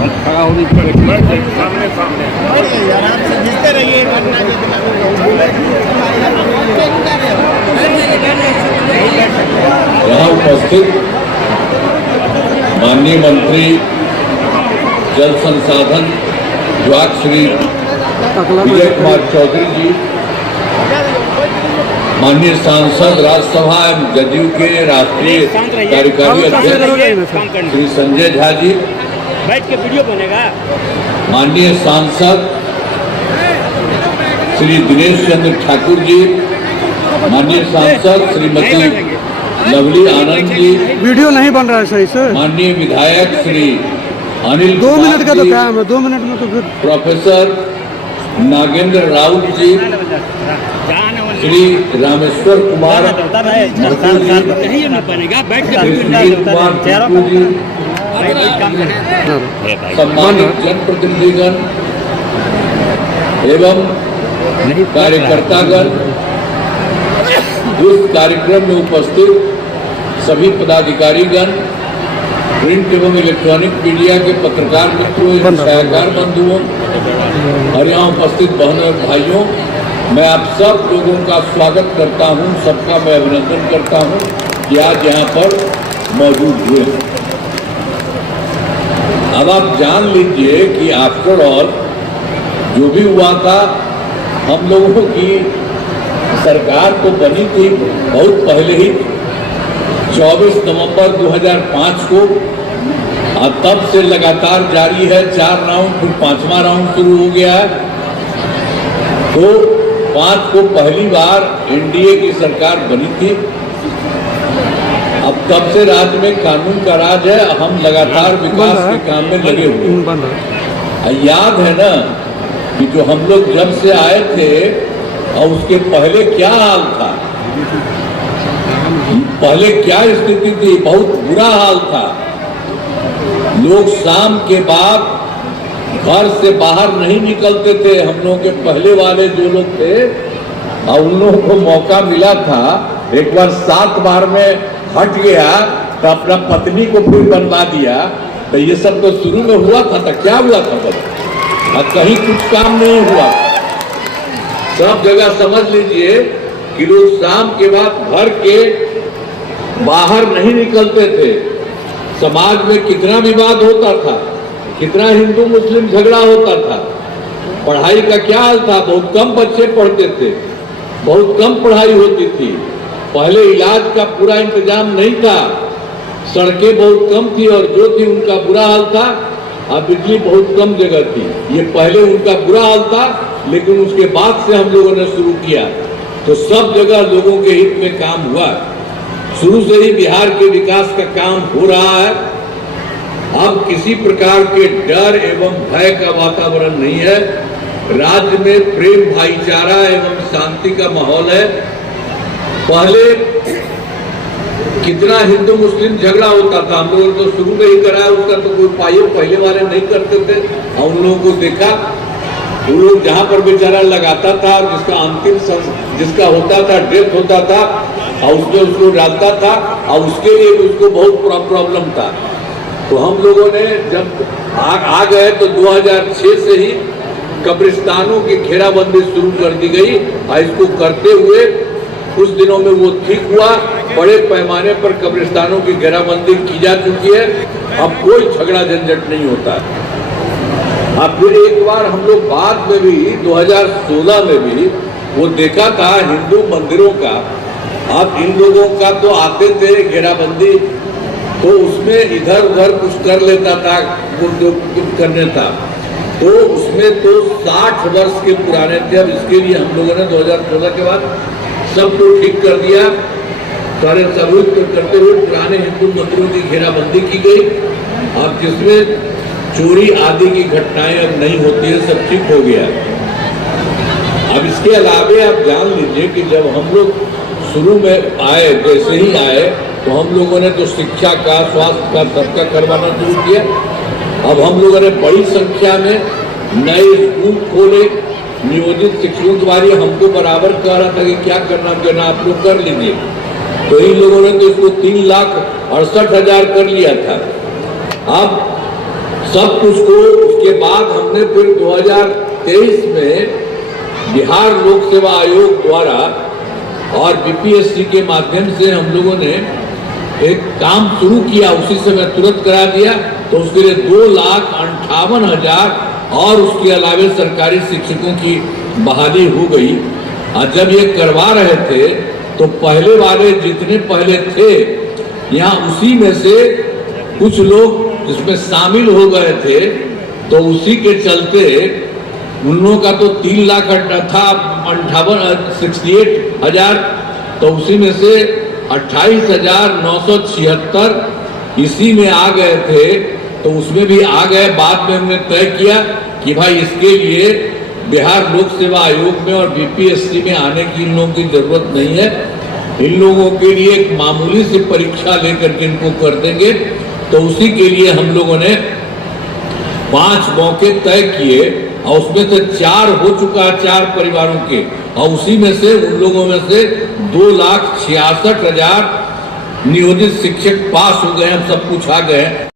खड़ा होने की सामने सामने आराम से घिसते रहिए यहाँ उपस्थित माननीय मंत्री जल संसाधन विभाग श्री विजय कुमार चौधरी जी, माननीय सांसद राज्यसभा एवं जदयू के राष्ट्रीय कार्यकारी अध्यक्ष श्री संजय झा जी, बैठ के वीडियो बनेगा। माननीय सांसद श्री दिनेश चंद्र ठाकुर जी, माननीय सांसद श्रीमती लवली आनंद जी, वीडियो नहीं बन रहा है सही से। माननीय विधायक श्री अनिल 2 मिनट का तो काम है, 2 मिनट में तो फिर प्रोफेसर नागेंद्र राउत जी, श्री रामेश्वर कुमार जी, सम्मानित जनप्रतिनिधिगण एवं कार्यकर्तागण, इस कार्यक्रम में उपस्थित सभी पदाधिकारीगण, प्रिंट एवं इलेक्ट्रॉनिक मीडिया के पत्रकार मित्रों एवं सहायकार बंधुओं और यहाँ उपस्थित बहनों और भाइयों, मैं आप सब लोगों का स्वागत करता हूँ, सबका मैं अभिनंदन करता हूँ कि आज यहाँ पर मौजूद हुए। अब आप जान लीजिए कि आफ्टर ऑल जो भी हुआ था, हम लोगों की सरकार तो बनी थी बहुत पहले ही, 24 नवंबर 2005 को, और तब से लगातार जारी है 4 राउंड, फिर 5वां राउंड शुरू हो गया है। तो 5 को पहली बार एनडीए की सरकार बनी थी। अब तब से राज्य में कानून का राज है, हम लगातार विकास के काम में लगे हुए। याद है ना कि जो हम लोग जब से आए थे और उसके पहले क्या हाल था, पहले क्या स्थिति थी, बहुत बुरा हाल था। लोग शाम के बाद घर से बाहर नहीं निकलते थे। हम लोगों के पहले वाले जो लोग थे और उन लोगों को मौका मिला था, एक बार 7 बार में हट गया तो अपना पत्नी को फिर बनवा दिया। तो ये सब तो शुरू में हुआ था, तो क्या हुआ था तब? और कहीं कुछ काम नहीं हुआ। सब जगह समझ लीजिए कि लोग शाम के बाद घर के बाहर नहीं निकलते थे। समाज में कितना विवाद होता था, कितना हिंदू मुस्लिम झगड़ा होता था। पढ़ाई का क्या हाल था, बहुत कम बच्चे पढ़ते थे, बहुत कम पढ़ाई होती थी। पहले इलाज का पूरा इंतजाम नहीं था, सड़कें बहुत कम थी और जो थी उनका बुरा हाल था। और बिजली बहुत कम जगह थी। ये पहले उनका बुरा हाल था, लेकिन उसके बाद से हम लोगों ने शुरू किया तो सब जगह लोगों के हित में काम हुआ। शुरू से ही बिहार के विकास का काम हो रहा है। अब किसी प्रकार के डर एवं भय का वातावरण नहीं है। राज्य में प्रेम, भाईचारा एवं शांति का माहौल है। पहले कितना हिंदू मुस्लिम झगड़ा होता था, हम लोगों ने तो शुरू में ही कराया, उसका तो कोई उपाय पहले वाले नहीं करते थे। और उन लोगों को देखा, वो लोग जहाँ पर बेचारा लगाता था, जिसका अंतिम जिसका होता था, डेथ होता था, और उसमें उसको डालता था और उसके लिए उसको बहुत प्रॉब्लम था। तो हम लोगों ने जब आ गए तो 2006 से ही कब्रिस्तानों की घेराबंदी शुरू कर दी गई और इसको करते हुए कुछ दिनों में वो ठीक हुआ। बड़े पैमाने पर कब्रिस्तानों की घेराबंदी की जा चुकी है। अब कोई झगड़ा झंझट नहीं होता है। अब फिर एक बार हम लोग बाद में भी 2016 में भी वो देखा था हिंदू मंदिरों का। अब इन लोगों का तो आते थे घेराबंदी, तो उसमें इधर उधर कुछ कर लेता था, कुछ करने था, तो उसमें तो 60 वर्ष के पुराने थे। अब इसके लिए हम लोगों ने 2016 के बाद सबको ठीक कर दिया। सारे सबूत करते हुए पुराने हिंदू मंदिरों की घेराबंदी की गई। अब जिसमें चोरी आदि की घटनाएं अब नहीं होती है, सब ठीक हो गया। अब इसके अलावे आप जान लीजिए कि जब हम लोग शुरू में आए, जैसे ही आए तो हम लोगों ने तो शिक्षा का, स्वास्थ्य का, सबका करवाना शुरू किया। अब हम लोगों ने बड़ी संख्या में नए स्कूल खोले। नियोजित शिक्षकों के बारे हमको बराबर कह रहा था कि क्या करना देना आप लोग कर लीजिए, तो इन लोगों ने तो इसको 3,68,000 कर लिया था। अब सब कुछ को उसके बाद हमने फिर 2023 में बिहार लोक सेवा आयोग द्वारा और बीपीएससी के माध्यम से हम लोगों ने एक काम शुरू किया, उसी समय तुरंत करा दिया। तो उसके लिए 2,58,000 और उसके अलावे सरकारी शिक्षकों की बहाली हो गई। और जब ये करवा रहे थे तो पहले वाले जितने पहले थे यहाँ उसी में से कुछ लोग इसमें शामिल हो गए थे, तो उसी के चलते उन लोगों का तो 3 लाख था 68,000, तो उसी में से 28,976 इसी में आ गए थे। तो उसमें भी आ गए। बाद में हमने तय किया कि भाई इसके लिए बिहार लोक सेवा आयोग में और बीपीएससी में आने की इन लोगों की जरूरत नहीं है। इन लोगों के लिए एक मामूली सी परीक्षा लेकर के इनको कर देंगे। तो उसी के लिए हम लोगों ने 5 मौके तय किए और उसमें से 4 हो चुका है 4 परिवारों के, और उसी में से उन लोगों में से 2,66,000 नियोजित शिक्षक पास हो गए, हम सब कुछ आ गए।